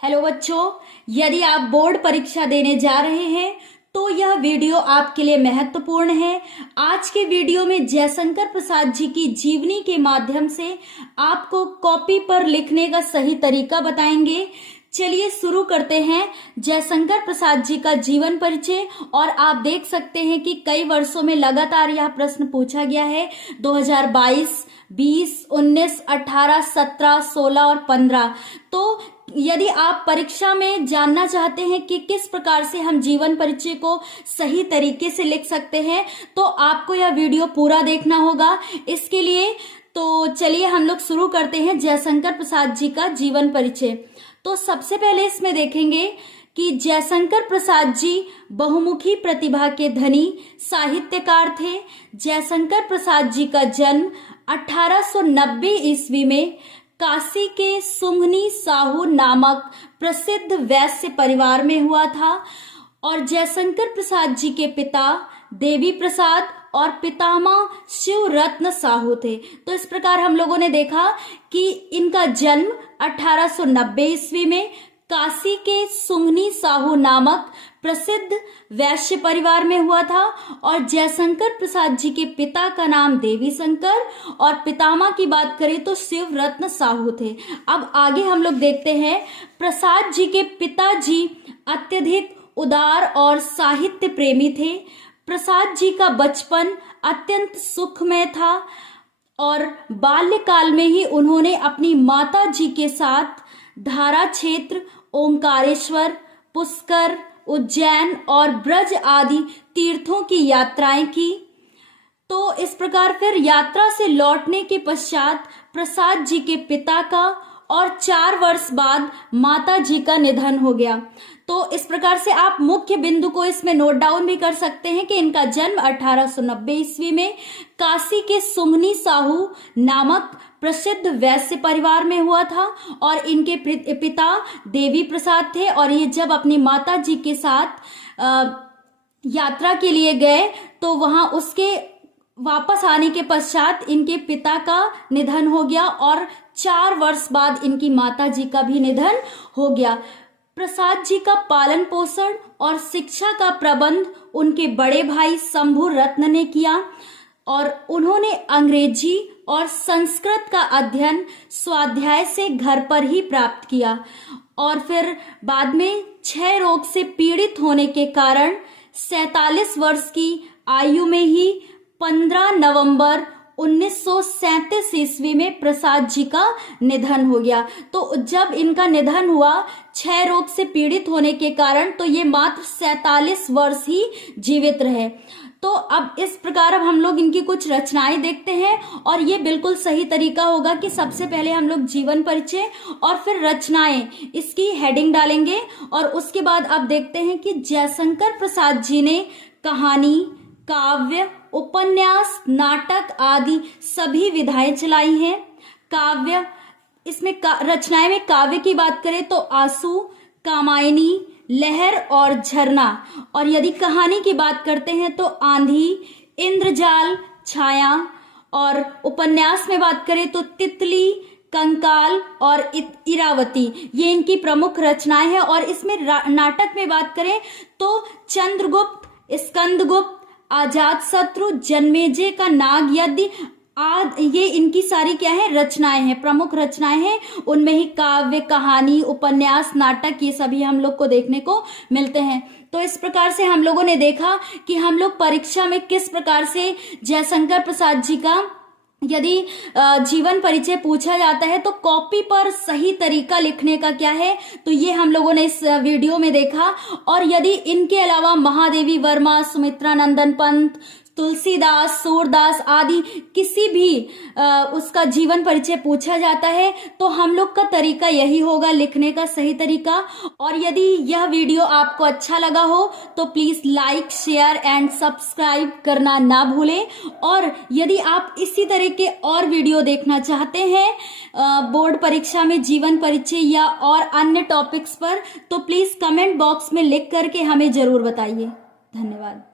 Hello बच्चों, यदि आप बोर्ड परीक्षा देने जा रहे हैं तो यह वीडियो आपके लिए महत्वपूर्ण है। आज के वीडियो में जयशंकर प्रसाद जी की जीवनी के माध्यम से आपको कॉपी पर लिखने का सही तरीका बताएंगे। चलिए शुरू करते हैं जयशंकर प्रसाद जी का जीवन परिचय। और आप देख सकते हैं कि कई वर्षों में लगातार यह प्रश्न पूछा गया है। 2022, 20, 19, 18, 17, 16 और 15। तो यदि आप परीक्षा में जानना चाहते हैं कि किस प्रकार से हम जीवन परिचय को सही तरीके से लिख सकते हैं तो आपको यह वीडियो पूरा देखना होगा। इसके लिए तो चलिए हम लोग शुरू करते हैं जयशंकर प्रसाद जी का जीवन परिचय। तो सबसे पहले इसमें देखेंगे कि जयशंकर प्रसाद जी बहुमुखी प्रतिभा के धनी साहित्यकार थे। जयशंकर प्रसाद जी का जन्म 1890 ईस्वी में काशी के सुंघनी साहू नामक प्रसिद्ध वैश्य परिवार में हुआ था। और जयशंकर प्रसाद जी के पिता देवी प्रसाद और पितामह शिव रत्न साहू थे। तो इस प्रकार हम लोगों ने देखा कि इनका जन्म 1890 ईस्वी में काशी के सुंघनी साहू नामक प्रसिद्ध वैश्य परिवार में हुआ था। और जयशंकर प्रसाद जी के पिता का नाम देवी शंकर और पितामह की बात करें तो शिव रत्न साहू थे। अब आगे हम लोग देखते हैं, प्रसाद जी के पिताजी अत्यधिक उदार और साहित्य प्रेमी थे। प्रसाद जी का बचपन अत्यंत सुखमय था और बाल्यकाल में ही उन्होंने अपनी माता जी के साथ धारा क्षेत्र, ओंकारेश्वर, पुष्कर, उज्जैन और ब्रज आदि तीर्थों की यात्राएं की। तो इस प्रकार फिर यात्रा से लौटने के पश्चात प्रसाद जी के पिता का और 4 वर्ष बाद माता जी का निधन हो गया। तो इस प्रकार से आप मुख्य बिंदु को इसमें नोट डाउन भी कर सकते हैं कि इनका जन्म 1890 ईस्वी में काशी के सुंघनी साहू नामक प्रसिद्ध वैश्य परिवार में हुआ था और इनके पिता देवी प्रसाद थे। और ये जब अपनी माता जी के साथ यात्रा के लिए गए तो वहां उसके वापस आने के पश्चात इनके पिता का निधन हो गया और 4 वर्ष बाद इनकी माता जी का भी निधन हो गया। प्रसाद जी का पालन पोषण और शिक्षा का प्रबंध उनके बड़े भाई शंभु रत्न ने किया और उन्होंने अंग्रेजी और संस्कृत का अध्ययन स्वाध्याय से घर पर ही प्राप्त किया। और फिर बाद में क्षय रोग से पीड़ित होने के कारण 47 वर्ष की आयु में ही 15 नवंबर 1937 ईस्वी में प्रसाद जी का निधन हो गया। तो जब इनका निधन हुआ क्षय रोग से पीड़ित होने के कारण, तो ये मात्र 47 वर्ष ही जीवित रहे। तो अब इस प्रकार अब हम लोग इनकी कुछ रचनाएं देखते हैं और ये बिल्कुल सही तरीका होगा कि सबसे पहले हम लोग जीवन परिचय और फिर रचनाएं इसकी हेडिंग डालेंगे। और उसके बाद अब देखते हैं कि जयशंकर प्रसाद जी ने कहानी, काव्य, उपन्यास, नाटक आदि सभी विधाएं चलाई हैं। काव्य, इसमें रचनाएं में काव्य की बात करें तो आंसू, कामायनी, लहर और झरना। और यदि कहानी की बात करते हैं तो आंधी, इंद्रजाल, छाया। और उपन्यास में बात करें तो तितली, कंकाल और इरावती, ये इनकी प्रमुख रचनाएं हैं। और इसमें नाटक में बात करें तो चंद्रगुप्त, स्कंदगुप्त, आजाद शत्रु, जन्मेजय का नाग यज्ञ ये इनकी सारी क्या है रचनाएं हैं, प्रमुख रचनाएं हैं। उनमें ही काव्य, कहानी, उपन्यास, नाटक ये सभी हम लोग को देखने को मिलते हैं। तो इस प्रकार से हम लोगों ने देखा कि हम लोग परीक्षा में किस प्रकार से जयशंकर प्रसाद जी का यदि जीवन परिचय पूछा जाता है तो कॉपी पर सही तरीका लिखने का क्या है, तो ये हम लोगों ने इस वीडियो में देखा। और यदि इनके अलावा महादेवी वर्मा, सुमित्रा नंदन पंत, तुलसीदास, सूरदास आदि किसी भी उसका जीवन परिचय पूछा जाता है तो हम लोग का तरीका यही होगा लिखने का सही तरीका। और यदि यह वीडियो आपको अच्छा लगा हो तो please like, share and subscribe करना ना भूलें। और यदि आप इसी तरह के और वीडियो देखना चाहते हैं बोर्ड परीक्षा में जीवन परिचय या और अन्य टॉपिक्स पर तो प्लीज कमेंट बॉक्स में लिख करके हमें जरूर बताइए। धन्यवाद।